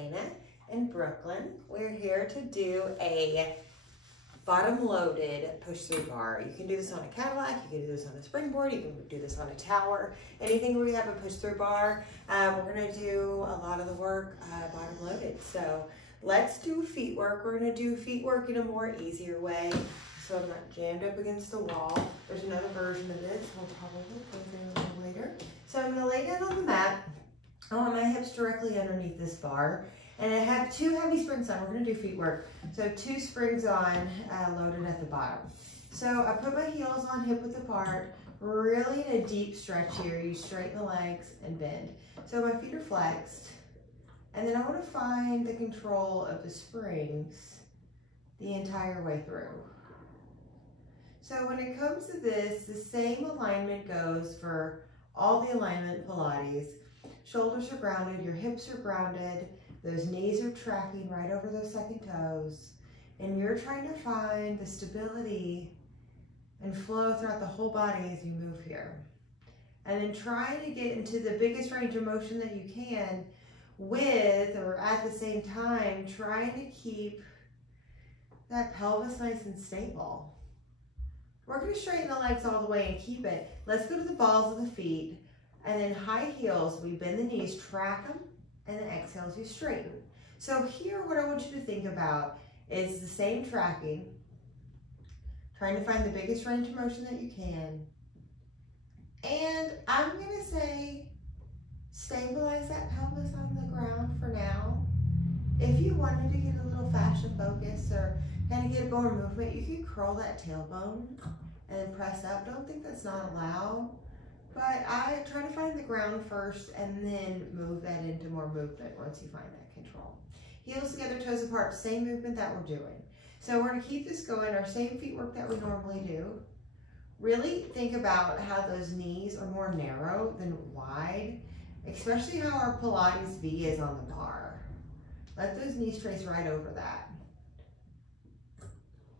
Elena in Brooklyn. We're here to do a bottom-loaded push-through bar. You can do this on a Cadillac, you can do this on a springboard, you can do this on a tower, anything where you have a push-through bar. We're gonna do a lot of the work bottom-loaded. So let's do feet work. We're gonna do feet work in a more easier way, so I'm not jammed up against the wall. There's another version of this. We'll probably go there a little later. So I'm gonna lay down on the mat. I want my hips directly underneath this bar. And I have 2 heavy springs on. We're gonna do feet work. So 2 springs on, loaded at the bottom. So I put my heels on hip width apart, really in a deep stretch here. You straighten the legs and bend. So my feet are flexed. And then I wanna find the control of the springs the entire way through. So when it comes to this, the same alignment goes for all the alignment Pilates. Shoulders are grounded, your hips are grounded, those knees are tracking right over those second toes, and you're trying to find the stability and flow throughout the whole body as you move here. And then trying to get into the biggest range of motion that you can with, or at the same time, trying to keep that pelvis nice and stable. We're gonna straighten the legs all the way and keep it. Let's go to the balls of the feet, and then high heels, we bend the knees, track them, and then exhale as you straighten. So here, what I want you to think about is the same tracking, trying to find the biggest range of motion that you can. And I'm gonna say, stabilize that pelvis on the ground for now. If you wanted to get a little fascia focus or kind of get more movement, you could curl that tailbone and then press up. Don't think that's not allowed. But I try to find the ground first and then move that into more movement once you find that control. Heels together, toes apart, same movement that we're doing. So we're gonna keep this going, our same feet work that we normally do. Really think about how those knees are more narrow than wide, especially how our Pilates V is on the bar. Let those knees trace right over that.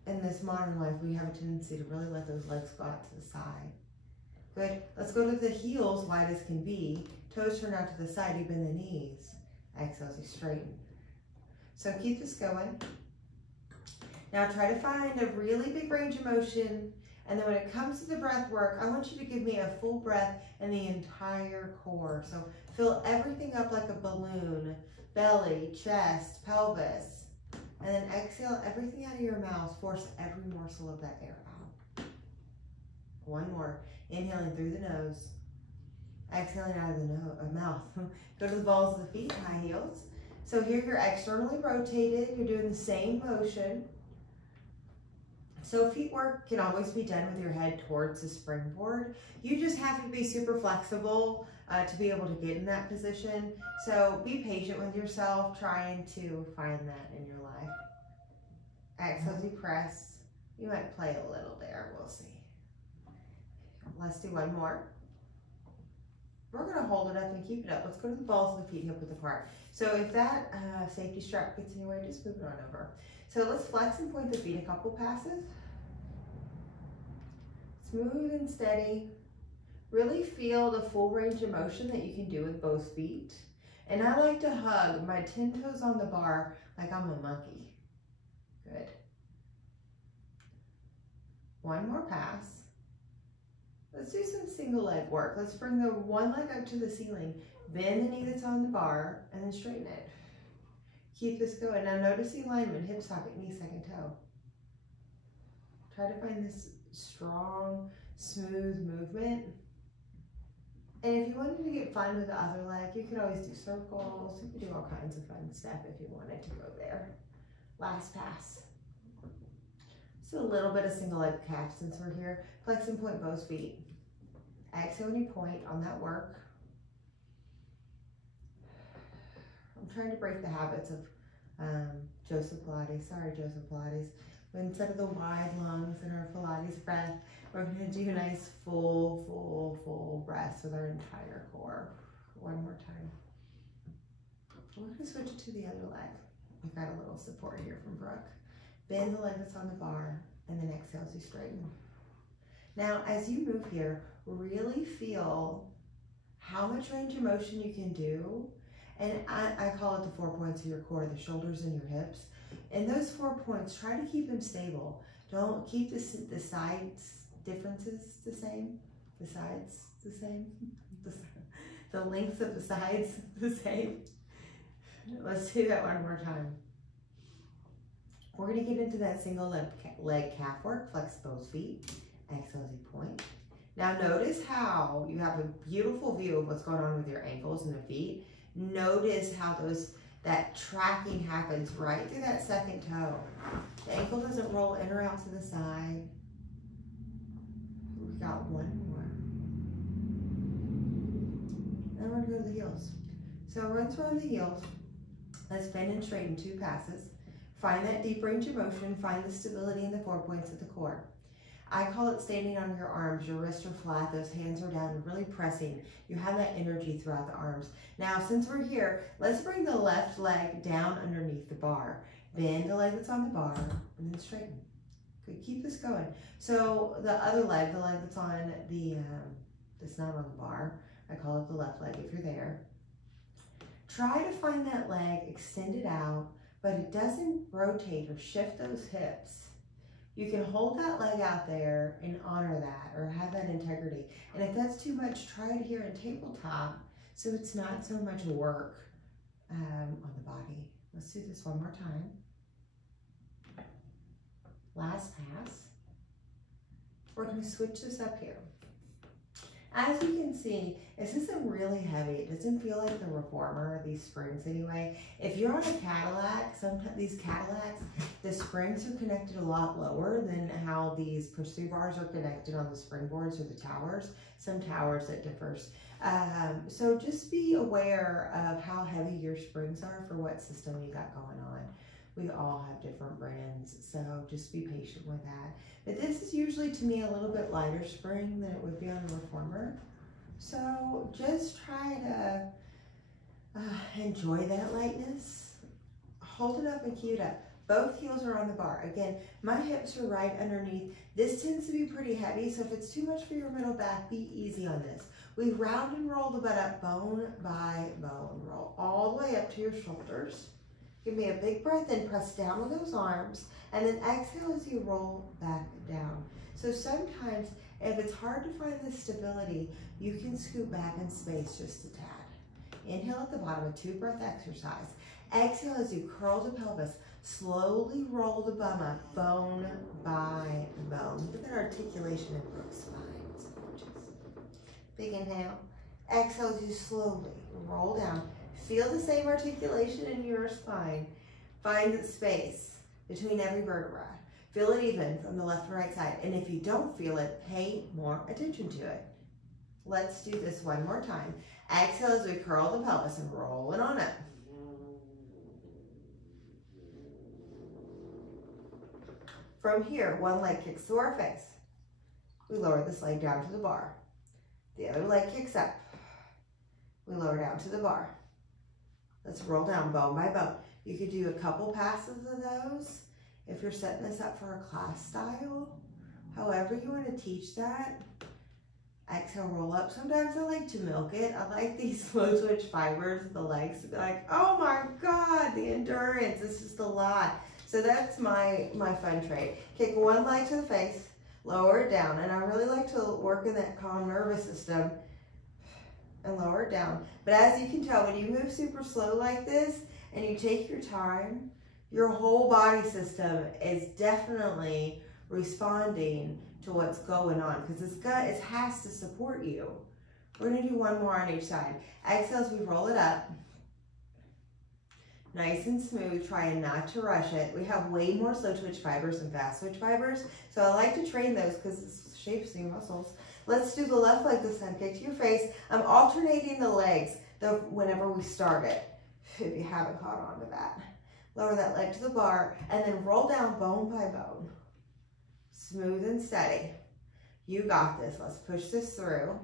In this modern life, we have a tendency to really let those legs go out to the side. Good. Let's go to the heels, wide as can be. Toes turn out to the side, you bend the knees. Exhale as you straighten. So keep this going. Now try to find a really big range of motion. And then when it comes to the breath work, I want you to give me a full breath in the entire core. So fill everything up like a balloon. Belly, chest, pelvis. And then exhale everything out of your mouth. Force every morsel of that air out. One more. Inhaling through the nose, exhaling out of the mouth. Go to the balls of the feet, high heels. So here you're externally rotated, you're doing the same motion. So feet work can always be done with your head towards the springboard. You just have to be super flexible to be able to get in that position. So be patient with yourself, trying to find that in your life. Exhale as you press. You might play a little there, we'll see. Let's do one more. We're gonna hold it up and keep it up. Let's go to the balls of the feet hip width apart. So if that safety strap gets in your way, just move it on over. So let's flex and point the feet a couple passes. Smooth and steady. Really feel the full range of motion that you can do with both feet. And I like to hug my 10 toes on the bar like I'm a monkey. Good. One more pass. Let's do some single leg work. Let's bring the one leg up to the ceiling, bend the knee that's on the bar, and then straighten it. Keep this going. Now notice the alignment, hip socket, knee, second toe. Try to find this strong, smooth movement. And if you wanted to get fun with the other leg, you could always do circles. You could do all kinds of fun stuff if you wanted to go there. Last pass. So a little bit of single leg calf since we're here. Flex and point both feet. Exhale when you point on that work. I'm trying to break the habits of Joseph Pilates. Sorry, Joseph Pilates. But instead of the wide lungs in our Pilates breath, we're going to do a nice full breath with our entire core. One more time. We're going to switch it to the other leg. We've got a little support here from Brooke. Bend the leg that's on the bar, and then exhale as you straighten. Now, as you move here, really feel how much range of motion you can do And I call it the 4 points of your core, the shoulders and your hips. And those 4 points, try to keep them stable. Don't keep the sides differences the same. The sides the same. The length of the sides the same. Let's do that one more time. We're gonna get into that single leg calf work. Flex both feet. Exhale as you point. Now notice how you have a beautiful view of what's going on with your ankles and the feet. Notice how that tracking happens right through that second toe. The ankle doesn't roll in or out to the side. We got one more. Then we're gonna go to the heels. So once we're on the heels, let's bend and straighten 2 passes. Find that deep range of motion. Find the stability in the 4 points of the core. I call it standing on your arms. Your wrists are flat, those hands are down, really pressing. You have that energy throughout the arms. Now, since we're here, let's bring the left leg down underneath the bar. Bend the leg that's on the bar, and then straighten. Good, keep this going. So the other leg, the leg that's on that's not on the bar, I call it the left leg if you're there. Try to find that leg extended out, but it doesn't rotate or shift those hips. You can hold that leg out there and honor that or have that integrity. And if that's too much, try it here in tabletop so it's not so much work on the body. Let's do this one more time. Last pass. We're going to switch this up here. As you can see, this isn't really heavy. It doesn't feel like the reformer, these springs anyway. If you're on a Cadillac, sometimes these Cadillacs, the springs are connected a lot lower than how these push-through bars are connected on the springboards or the towers. Some towers that differs. So just be aware of how heavy your springs are for what system you got going on. We all have different brands, so just be patient with that. But this is usually, to me, a little bit lighter spring than it would be on a reformer. So just try to enjoy that lightness. Hold it up and cue it up. Both heels are on the bar. Again, my hips are right underneath. This tends to be pretty heavy, so if it's too much for your middle back, be easy on this. We round and roll the butt up, bone by bone. Roll all the way up to your shoulders. Give me a big breath in, press down with those arms, and then exhale as you roll back down. So sometimes, if it's hard to find the stability, you can scoot back in space just a tad. Inhale at the bottom, a 2-breath exercise. Exhale as you curl the pelvis. Slowly roll the bum up, bone by bone. Look at that articulation in Brooke's spine. It's gorgeous. Big inhale. Exhale as you slowly roll down. Feel the same articulation in your spine. Find the space between every vertebra. Feel it even from the left and right side. And if you don't feel it, pay more attention to it. Let's do this one more time. Exhale as we curl the pelvis and roll it on up. From here, one leg kicks to our face. We lower this leg down to the bar. The other leg kicks up. We lower down to the bar. Let's roll down bone by bone. You could do a couple passes of those if you're setting this up for a class style. However you want to teach that. Exhale, roll up. Sometimes I like to milk it. I like these slow twitch fibers of the legs to be like, oh my God, the endurance, this is a lot. So that's my fun trait. Kick one leg to the face, lower it down. And I really like to work in that calm nervous system and lower it down. But as you can tell, when you move super slow like this and you take your time, your whole body system is definitely responding to what's going on because it has to support you. We're gonna do one more on each side. Exhale as we roll it up. Nice and smooth, trying not to rush it. We have way more slow twitch fibers than fast twitch fibers. So I like to train those because it shapes the muscles. Let's do the left leg this time. Kick to your face. I'm alternating the legs whenever we start it, if you haven't caught on to that. Lower that leg to the bar and then roll down bone by bone. Smooth and steady. You got this. Let's push this through.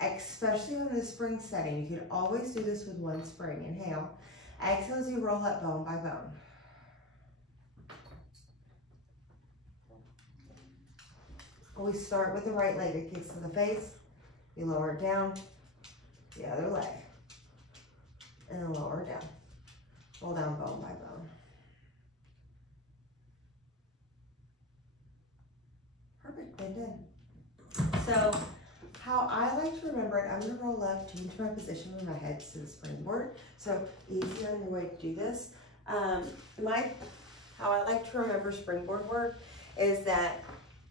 Especially on the spring setting. You can always do this with one spring. Inhale. Exhale as you roll up bone by bone. We start with the right leg. It kicks to the face. We lower it down. The other leg. and then lower down. Roll down bone by bone. Perfect, bend in. So how I like to remember it, I'm gonna roll up, change my position with my head to the springboard. So easy on your way to do this. How I like to remember springboard work is that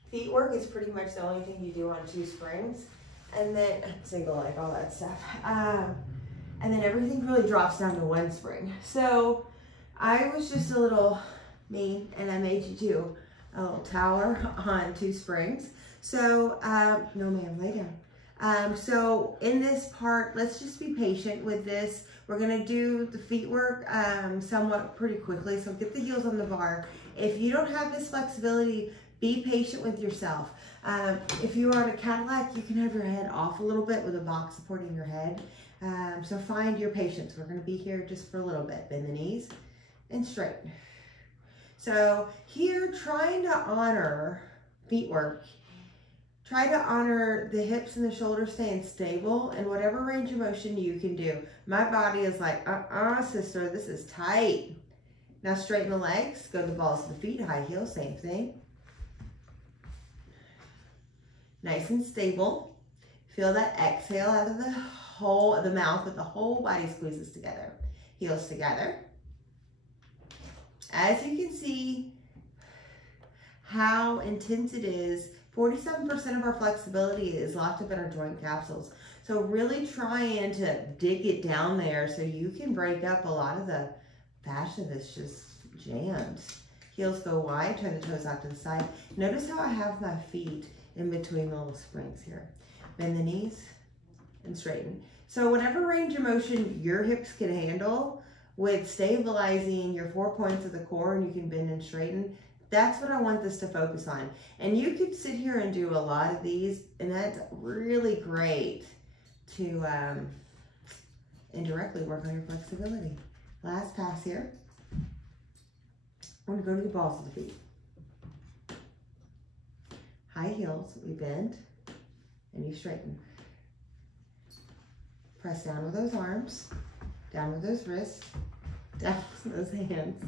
feet work is pretty much the only thing you do on 2 springs. And then single leg, all that stuff. And then everything really drops down to 1 spring. So I was just a little mean and I made you do a little tower on 2 springs. So, no ma'am, lay down. So in this part, let's just be patient with this. We're gonna do the feet work somewhat pretty quickly. So get the heels on the bar. If you don't have this flexibility, be patient with yourself. If you are on a Cadillac, you can have your head off a little bit with a box supporting your head. So find your patience. We're gonna be here just for a little bit. Bend the knees and straighten. So here, trying to honor feet work, try to honor the hips and the shoulders staying stable and whatever range of motion you can do. My body is like, sister, this is tight. Now straighten the legs, go to the balls of the feet, high heels, same thing. Nice and stable. Feel that exhale out of the mouth, but the whole body squeezes together. Heels together. As you can see how intense it is, 47% of our flexibility is locked up in our joint capsules. So really trying to dig it down there so you can break up a lot of the fascia that's just jammed. Heels go wide, turn the toes out to the side. Notice how I have my feet in between the little springs here. Bend the knees and straighten. So whatever range of motion your hips can handle with stabilizing your 4 points of the core, and you can bend and straighten, that's what I want this to focus on. And you could sit here and do a lot of these, and that's really great to indirectly work on your flexibility. Last pass here. I'm gonna go to the balls of the feet. High heels, we bend, and you straighten. Press down with those arms, down with those wrists, down with those hands.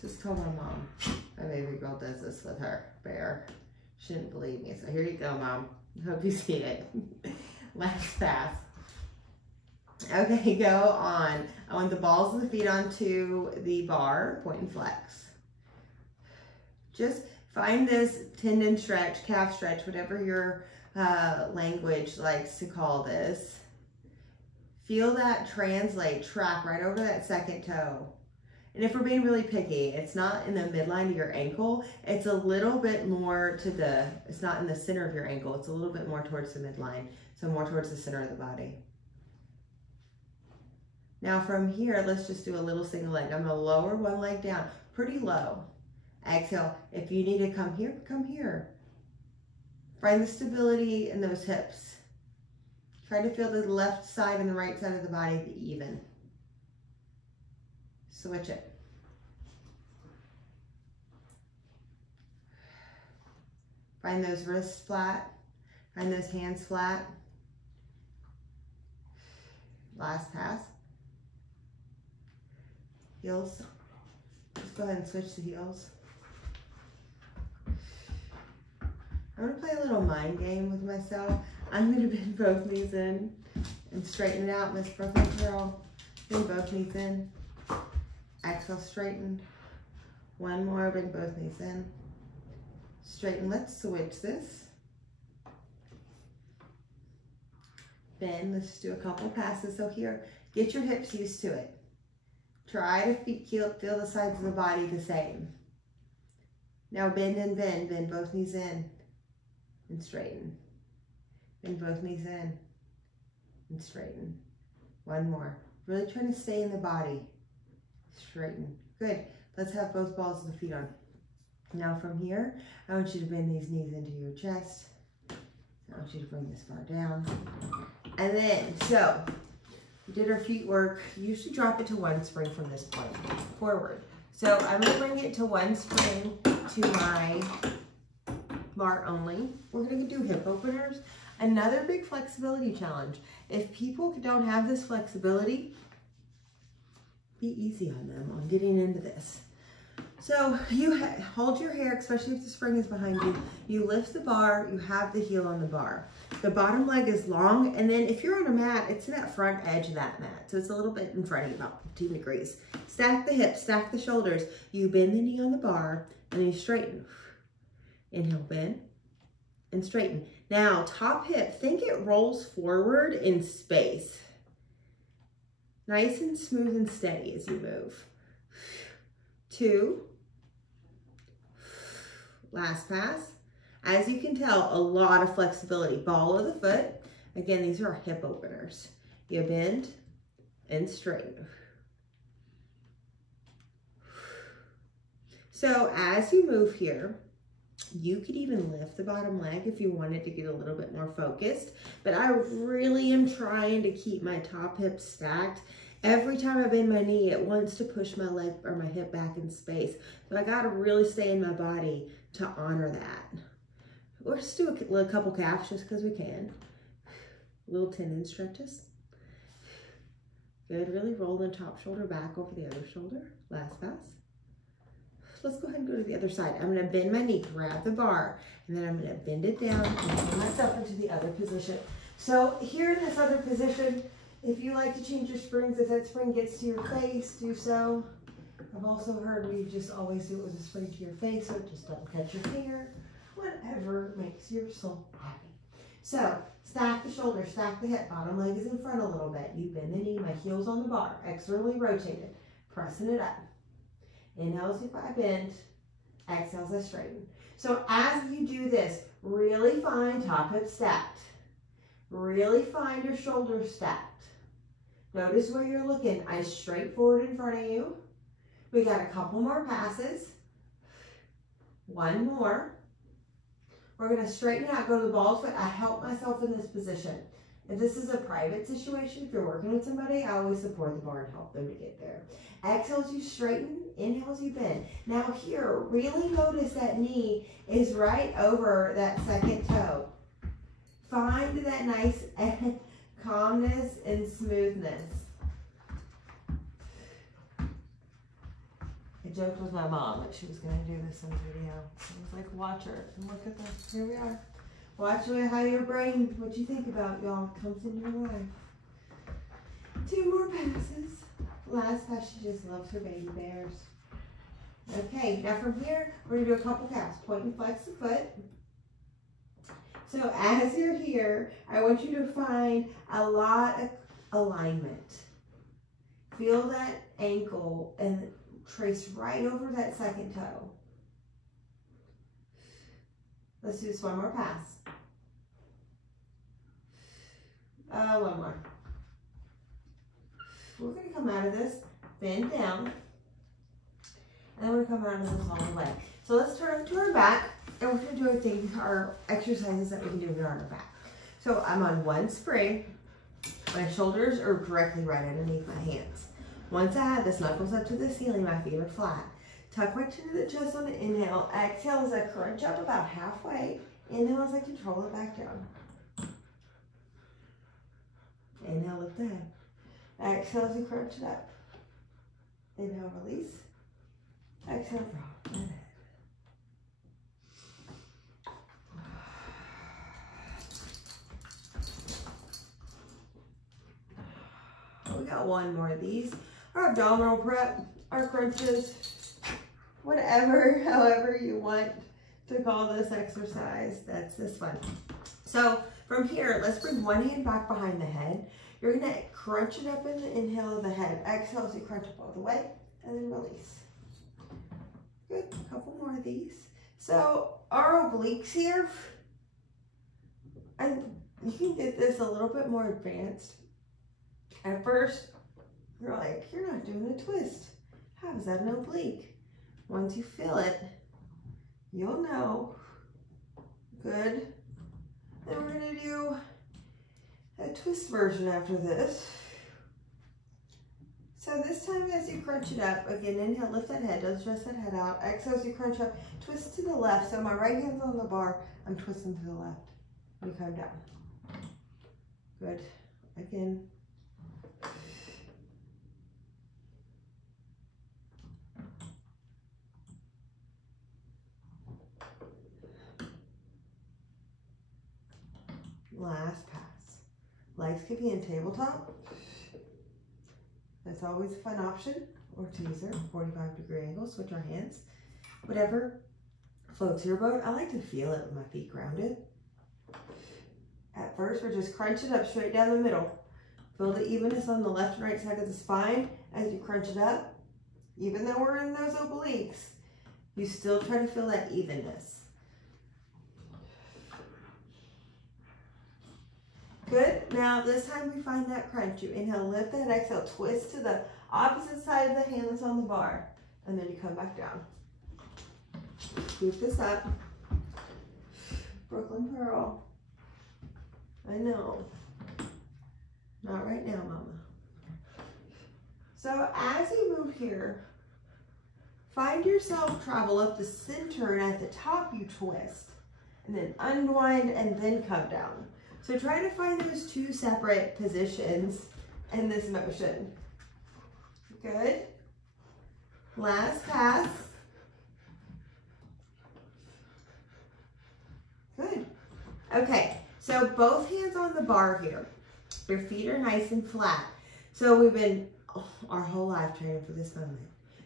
Just told my mom, my baby girl does this with her bear. She didn't believe me, so here you go, Mom. Hope you see it. Last pass. Okay, go on. I want the balls of the feet onto the bar, point and flex. Just find this tendon stretch, calf stretch, whatever your language likes to call this. Feel that translate, track right over that second toe. And if we're being really picky, it's not in the midline of your ankle. It's a little bit more to the, it's not in the center of your ankle. It's a little bit more towards the midline. So more towards the center of the body. Now from here, let's just do a little single leg. I'm gonna lower one leg down, pretty low. Exhale. If you need to come here, come here. Find the stability in those hips. Try to feel the left side and the right side of the body be even. Switch it. Find those wrists flat. Find those hands flat. Last pass. Heels. Just go ahead and switch the heels. I'm gonna play a little mind game with myself. I'm gonna bend both knees in and straighten it out, Miss Brooklyn Girl. Bend both knees in. Exhale, straighten. One more, bring both knees in. Straighten, let's switch this. Bend, let's do a couple passes. So here, get your hips used to it. Try to feel the sides of the body the same. Now bend and bend, bend both knees in and straighten. Bend both knees in and straighten. One more. Really trying to stay in the body. Straighten. Good. Let's have both balls of the feet on. Now from here, I want you to bend these knees into your chest. I want you to bring this bar down. And then, so, we did our feet work. Usually drop it to one spring from this point forward. So I'm going to bring it to one spring to my bar only. We're going to do hip openers. Another big flexibility challenge. If people don't have this flexibility, be easy on them on getting into this. So you hold your hair, especially if the spring is behind you. You lift the bar, you have the heel on the bar. The bottom leg is long, and then if you're on a mat, it's that front edge of that mat. So it's a little bit in front of you, about 15 degrees. Stack the hips, stack the shoulders. You bend the knee on the bar, and then you straighten. Inhale, bend, and straighten. Now, top hip, think it rolls forward in space. Nice and smooth and steady as you move. 2. Last pass. As you can tell, a lot of flexibility. Ball of the foot. Again, these are our hip openers. You bend and straighten. So as you move here, you could even lift the bottom leg if you wanted to get a little bit more focused. But I really am trying to keep my top hip stacked. Every time I bend my knee, it wants to push my leg or my hip back in space. But I gotta really stay in my body to honor that. Or just do a couple calves just because we can. Little tendon stretches. Good, really roll the top shoulder back over the other shoulder. Last pass. Let's go ahead and go to the other side. I'm gonna bend my knee, grab the bar, and then I'm gonna bend it down and pull myself into the other position. So here in this other position, if you like to change your springs, if that spring gets to your face, do so. I've also heard we just always do it with a spring to your face so it just doesn't cut your finger. Whatever makes your soul happy. So stack the shoulders, stack the hip, bottom leg is in front a little bit. You bend the knee, my heel's on the bar, externally rotated, pressing it up. Inhales if I bend, exhales I straighten. So as you do this, really find top hip stacked. Really find your shoulders stacked. Notice where you're looking, eyes straight forward in front of you. We got a couple more passes. One more. We're gonna straighten out, go to the ball foot. I help myself in this position. If this is a private situation, if you're working with somebody, I always support the bar and help them to get there. Exhales, you straighten. Inhales, you bend. Now here, really notice that knee is right over that second toe. Find that nice calmness and smoothness. I joked with my mom that she was going to do this in the video. I was like, watch her and look at this. Here we are. Watch how your brain, what you think about y'all, comes into your life. 2 more passes. Last pass, she just loves her baby bears. Okay, now from here, we're going to do a couple calves. Point and flex the foot. So as you're here, I want you to find a lot of alignment. Feel that ankle and trace right over that second toe. Let's do this one more pass. One more. We're going to come out of this, bend down, and we're going to come out of this all the way. So let's turn to our back, and we're going to do our exercises that we can do here on our back. So I'm on one spring. My shoulders are directly right underneath my hands. Once I have this, knuckles up to the ceiling, my feet are flat. Tuck my chin to the chest on the inhale. Exhale as I crunch up about halfway. Inhale as I control it back down. Inhale, lift the head. Exhale as you crunch it up. Inhale, release. Exhale, drop the head. We got one more of these. Our abdominal prep, our crunches, whatever, however you want to call this exercise, that's this one. So from here, let's bring one hand back behind the head. You're gonna crunch it up in the inhale of the head. Exhale as you crunch up all the way, and then release. Good, a couple more of these. So our obliques here, and you can get this a little bit more advanced. At first, you're like, you're not doing a twist. How is that an oblique? Once you feel it, you'll know. Good. Then we're gonna do a twist version after this. So this time as you crunch it up, again, inhale, lift that head, don't stress that head out. Exhale as you crunch up, twist to the left. So my right hand's on the bar, I'm twisting to the left. You come down. Good. Again. Last pass. Legs could be in tabletop. That's always a fun option. Or teaser, 45-degree angle, switch our hands. Whatever floats your boat. I like to feel it with my feet grounded. At first, we're just crunching up straight down the middle. Feel the evenness on the left and right side of the spine as you crunch it up. Even though we're in those obliques, you still try to feel that evenness. Good. Now this time we find that crunch. You inhale, lift that, exhale, twist to the opposite side of the hand that's on the bar. And then you come back down. Scoop this up. Brooklyn Pearl. I know. Not right now, mama. So as you move here, find yourself travel up the center, and at the top you twist. And then unwind and then come down. So try to find those two separate positions in this motion. Good. Last pass. Good. Okay, so both hands on the bar here. Your feet are nice and flat. So we've been our whole life training for this moment.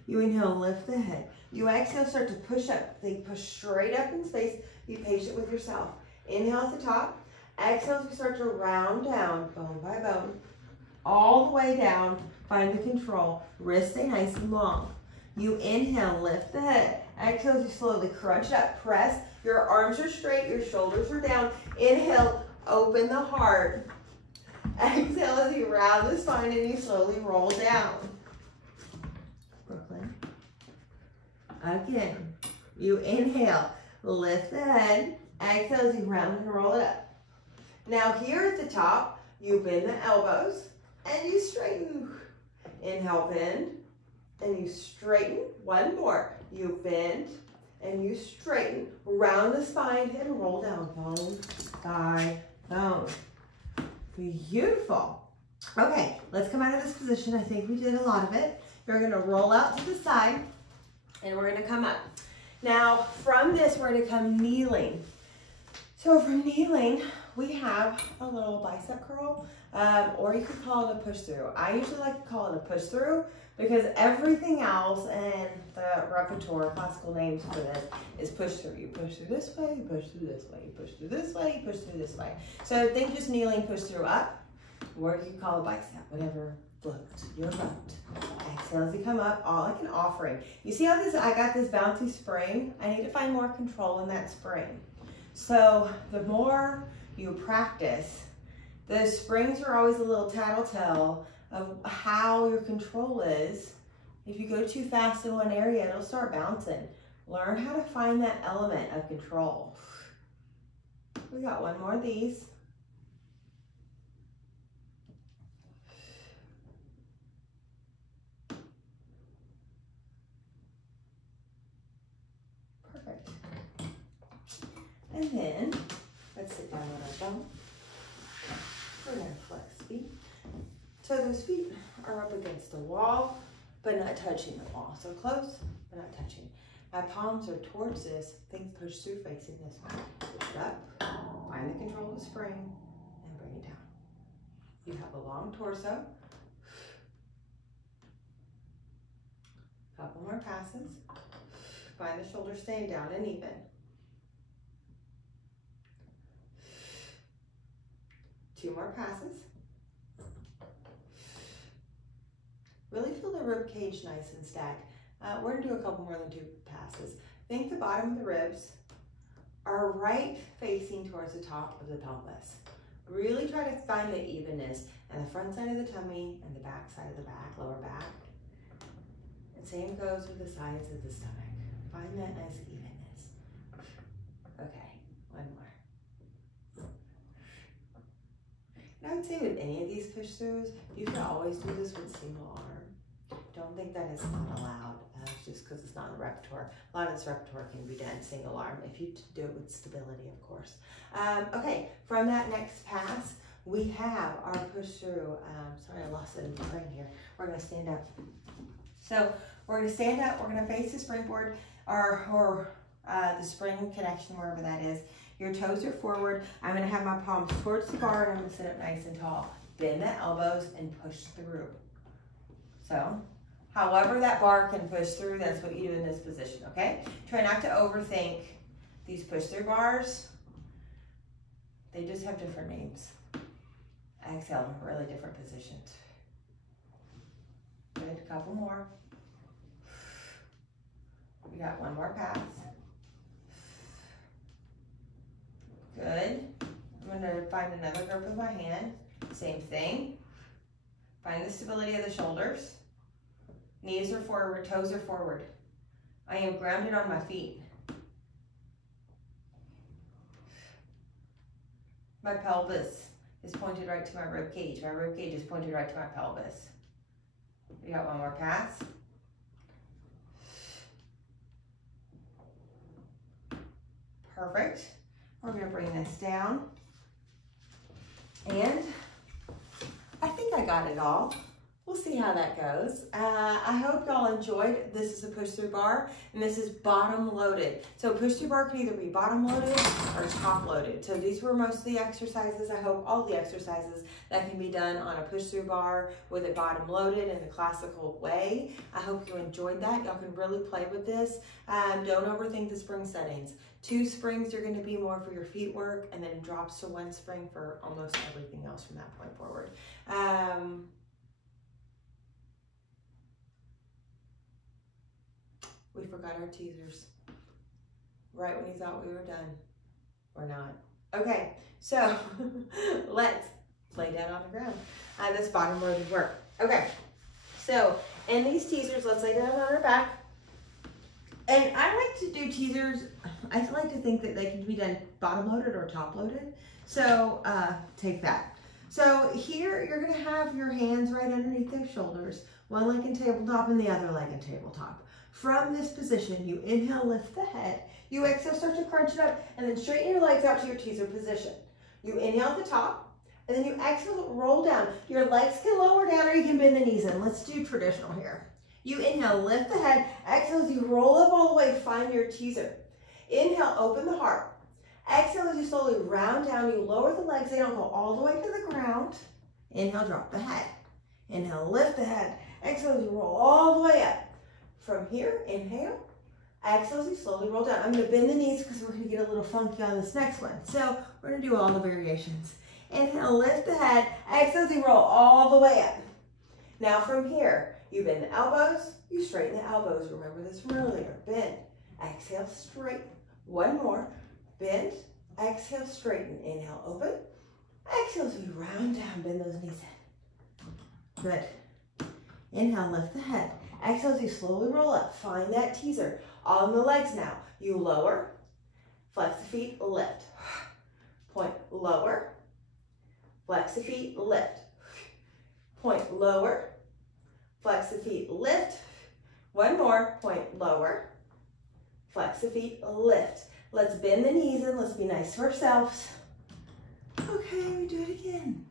You inhale, lift the head. You exhale, start to push up. Think push straight up in space. Be patient with yourself. Inhale at the top. Exhale as we start to round down, bone by bone, all the way down. Find the control. Wrists stay nice and long. You inhale, lift the head. Exhale as you slowly crunch up. Press. Your arms are straight. Your shoulders are down. Inhale, open the heart. Exhale as you round the spine and you slowly roll down. Brooklyn. Again. You inhale, lift the head. Exhale as you round and roll it up. Now here at the top, you bend the elbows and you straighten. Inhale, bend, and you straighten. One more. You bend and you straighten. Round the spine and roll down, bone by bone. Beautiful. Okay, let's come out of this position. I think we did a lot of it. You're gonna roll out to the side and we're gonna come up. Now from this, we're gonna come kneeling. So from kneeling, we have a little bicep curl, or you could call it a push through. I usually like to call it a push through because everything else in the repertoire, classical names for this, is push through. You push through this way, you push through this way, you push through this way, you push through this way. So think just kneeling, push through up, or you can call it bicep, whatever floats your boat. Exhale as you come up, all like an offering. You see how this, I got this bouncy spring? I need to find more control in that spring. So the more you practice, the springs are always a little tattletale of how your control is. If you go too fast in one area, it'll start bouncing. Learn how to find that element of control. We got one more of these. Perfect. And then, let's sit down on our bum. We're gonna flex feet. So those feet are up against the wall, but not touching the wall. So close, but not touching. My palms are towards this. Think push through facing this way. Push it up, find the control of the spring, and bring it down. You have a long torso. Couple more passes. Find the shoulders staying down and even. Two more passes. Really feel the rib cage nice and stacked. We're gonna do a couple more than two passes. Think the bottom of the ribs are right facing towards the top of the pelvis. Really try to find the evenness and the front side of the tummy and the back side of the back, lower back. And same goes with the sides of the stomach. Find that nice evenness. Okay, one more. And I would say with any of these push throughs, you can always do this with single arm. Don't think that it's not allowed, just because it's not in the repertoire. A lot of this repertoire can be done single arm if you do it with stability, of course. Okay, from that next pass, we have our push through. Sorry, I lost it in the brain here. We're gonna stand up. So we're gonna stand up, we're gonna face the springboard or the spring connection, wherever that is. Your toes are forward. I'm gonna have my palms towards the bar and I'm gonna sit up nice and tall. Bend the elbows and push through. So, however that bar can push through, that's what you do in this position, okay? Try not to overthink these push through bars. They just have different names. Exhale, really different positions. Good, a couple more. We got one more pass. Good. I'm gonna find another grip with my hand. Same thing. Find the stability of the shoulders. Knees are forward, toes are forward. I am grounded on my feet. My pelvis is pointed right to my rib cage. My rib cage is pointed right to my pelvis. We got one more pass. Perfect. We're gonna bring this down. And I think I got it all. We'll see how that goes. I hope y'all enjoyed. This is a push through bar and this is bottom loaded. So push through bar can either be bottom loaded or top loaded. So these were most of the exercises. I hope all the exercises that can be done on a push through bar with it bottom loaded in the classical way. I hope you enjoyed that. Y'all can really play with this. Don't overthink the spring settings. 2 springs are going to be more for your feet work, and then it drops to 1 spring for almost everything else from that point forward. We forgot our teasers. Right when you thought we were done, we're not. Okay, so let's lay down on the ground. This bottom loaded work. Okay, so in these teasers, let's lay down on our back. And I like to do teasers, I like to think that they can be done bottom loaded or top loaded. So take that. So here you're gonna have your hands right underneath those shoulders, one leg in tabletop and the other leg in tabletop. From this position, you inhale, lift the head. You exhale, start to crunch it up, and then straighten your legs out to your teaser position. You inhale at the top, and then you exhale, roll down. Your legs can lower down or you can bend the knees in. Let's do traditional here. You inhale, lift the head. Exhale as you roll up all the way, find your teaser. Inhale, open the heart. Exhale as you slowly round down. You lower the legs, they don't go all the way to the ground. Inhale, drop the head. Inhale, lift the head. Exhale as you roll all the way up. From here, inhale. Exhale as you slowly roll down. I'm going to bend the knees because we're going to get a little funky on this next one. So we're going to do all the variations. Inhale, lift the head. Exhale as you roll all the way up. Now from here, you bend the elbows, you straighten the elbows. Remember this from earlier. Bend, exhale, straighten. One more. Bend, exhale, straighten. Inhale, open. Exhale as you round down, bend those knees in. Good. Inhale, lift the head. Exhale as you slowly roll up. Find that teaser. On the legs now. You lower, flex the feet, lift. Point, lower, flex the feet, lift. Point, lower, flex the feet, lift. One more, point, lower, flex the feet, lift. Let's bend the knees in. Let's be nice to ourselves. Okay, we do it again.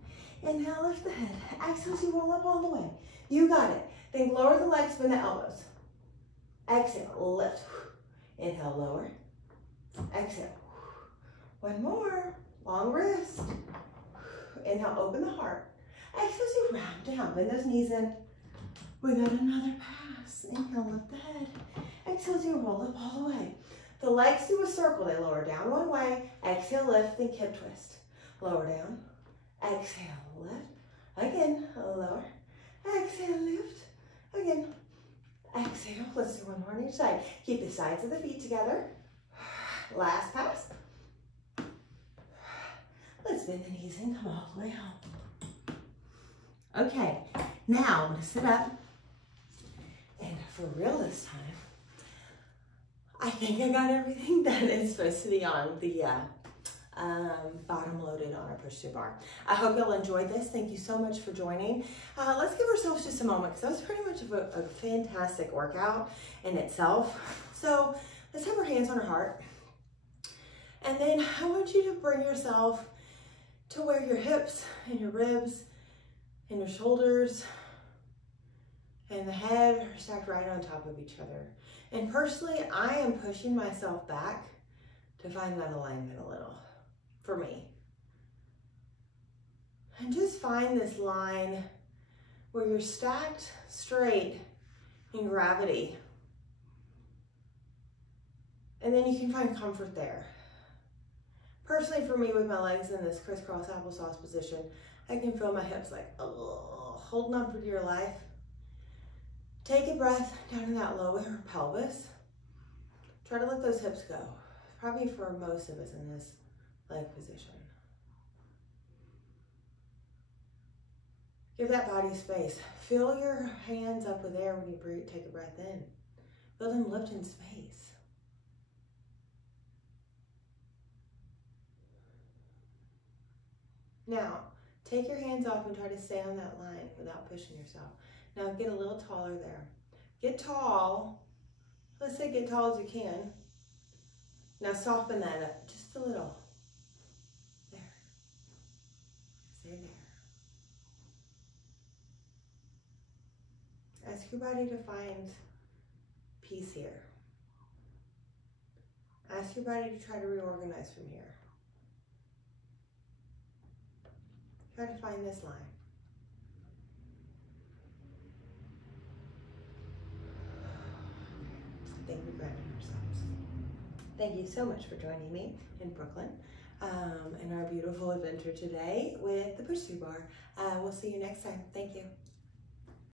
Inhale, lift the head. Exhale as you roll up all the way. You got it. Then lower the legs, bend the elbows. Exhale, lift. Inhale, lower. Exhale. One more. Long wrist. Inhale, open the heart. Exhale as you round down. Bend those knees in. We got another pass. Inhale, lift the head. Exhale as you roll up all the way. The legs do a circle. They lower down one way. Exhale, lift, then hip twist. Lower down. Exhale, lift. Again, lower. Exhale, lift. Again. Exhale. Let's do one more on each side. Keep the sides of the feet together. Last pass. Let's bend the knees and come all the way home. Okay, now I'm going to sit up. And for real this time, I think I got everything that is supposed to be on the bottom loaded on our push-through bar. I hope y'all enjoyed this. Thank you so much for joining. Let's give ourselves just a moment because that was pretty much a fantastic workout in itself. So let's have our hands on our heart. And then I want you to bring yourself to where your hips and your ribs and your shoulders and the head are stacked right on top of each other. And personally, I am pushing myself back to find that alignment a little, for me. And just find this line where you're stacked straight in gravity. And then you can find comfort there. Personally, for me, with my legs in this crisscross applesauce position, I can feel my hips like, oh, holding on for dear life. Take a breath down in that lower pelvis. Try to let those hips go. Probably for most of us in this leg position. Give that body space. Fill your hands up with air when you breathe, take a breath in. Feel them lift in space. Now, take your hands off and try to stay on that line without pushing yourself. Now get a little taller there. Get tall. Let's say get tall as you can. Now soften that up just a little. There. Stay there. Ask your body to find peace here. Ask your body to try to reorganize from here. Try to find this line. I think we've grounded ourselves. Thank you so much for joining me in Brooklyn in our beautiful adventure today with the push-through bar. We'll see you next time. Thank you.